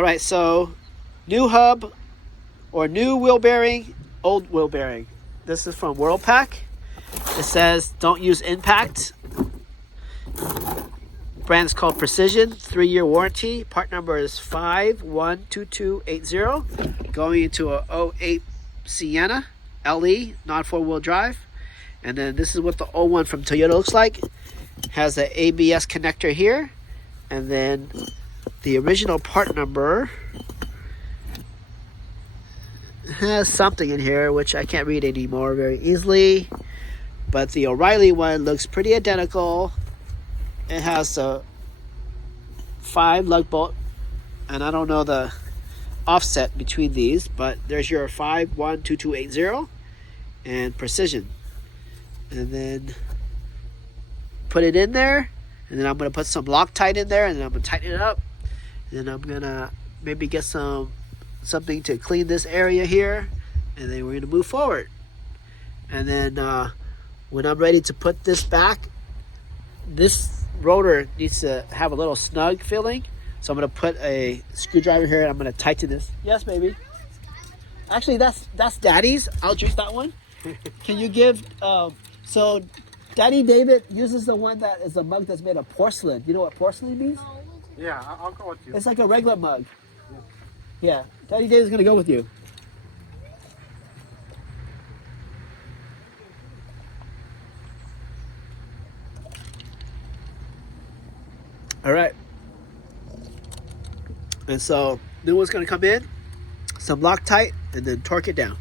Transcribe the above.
All right, so new hub or new wheel bearing, old wheel bearing. This is from Worldpack. It says don't use impact. Brand is called Precision, 3-year warranty. Part number is 512280. Going into a '08 Sienna LE, non 4-wheel drive. And then this is what the old one from Toyota looks like. Has an ABS connector here. And then the original part number has something in here which I can't read anymore very easily. But the Oreilly one looks pretty identical. It has a 5 lug bolt, and I don't know the offset between these, but there's your 512280 and Precision. And then put it in there, and then I'm going to put some Loctite in there, and then I'm going to tighten it up. And then I'm going to maybe get something to clean this area here, and then we're going to move forward. And then when I'm ready to put this back, this rotor needs to have a little snug feeling, so I'm going to put a screwdriver here and I'm going to tighten this. Yes, baby. Actually, that's Daddy's. I'll drink that one. Can you give? So, Daddy David uses the one that is a mug that's made of porcelain. You know what porcelain means? Yeah, I'll go with you. It's like a regular mug. Yeah, Daddy David's going to go with you. All right. And so new one's going to come in, some Loctite, and then torque it down.